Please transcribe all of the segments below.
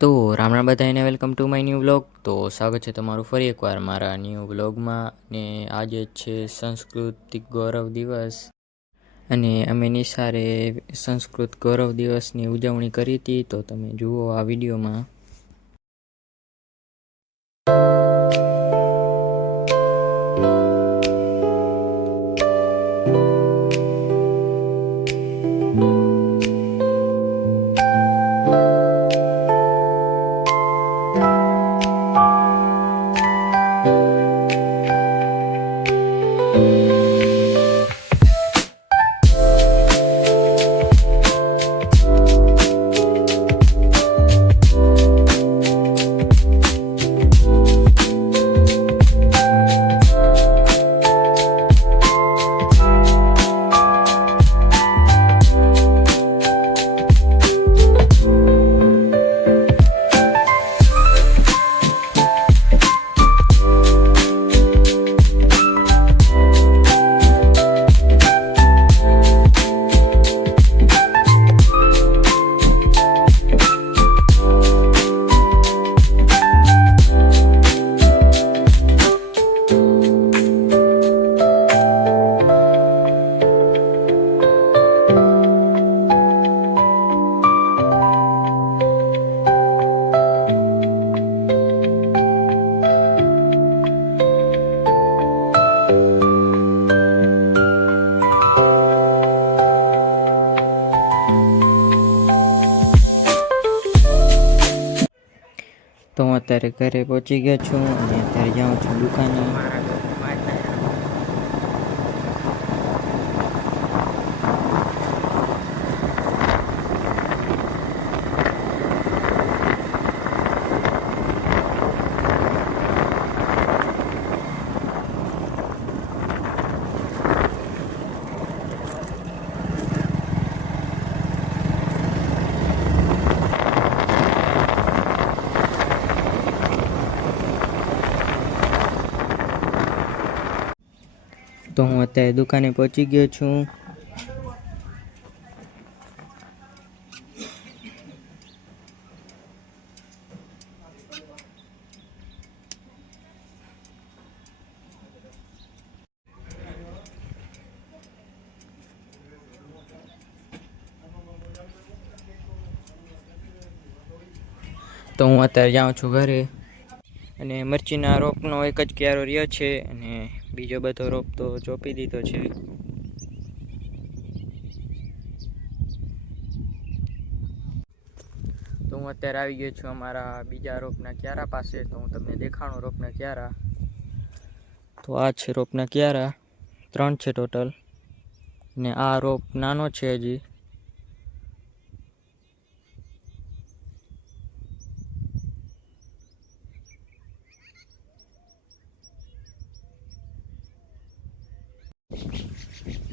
તો રામ બધાને welcome to my new vlog. તો સ્વાગત છે તમારું ફરી એકવાર મારા ન્યૂ વ્લોગમાં. ને આજે છે સાંસ્કૃતિક ગૌરવ દિવસ અને અમે નિસારે સંસ્કૃત ગૌરવ દિવસની ઉજવણી કરી હતી. તો તમે જુઓ આ વિડીયોમાં. તો હું અત્યારે ઘરે પહોંચી ગયો છું અને અત્યારે જાઉં છું દુકાને. તો હું અત્યારે દુકાને પહોંચી ગયો છું. તો હું અત્યારે જાઉં છું ઘરે અને મરચીના રોપનો એક જ ક્યારો રહ્યો છે અને બીજો બધો રોપ તો ચોપી દીધો છે. તો હું અત્યારે આવી ગયો છું અમારા બીજા રોપના ક્યારા પાસે. તો હું તમને દેખાણું રોપના ક્યારા. તો આ છે રોપના ક્યારા, 3 છે ટોટલ. ને આ રોપ નાનો છે હજી.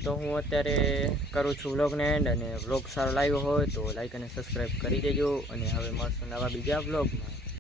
તો હું અત્યારે કરું છું વ્લોગને એન્ડ. અને વ્લોગ સારો લાગ્યો હોય તો લાઈક અને સબસ્ક્રાઈબ કરી દેજો. અને હવે મળશું નવા બીજા વ્લોગમાં.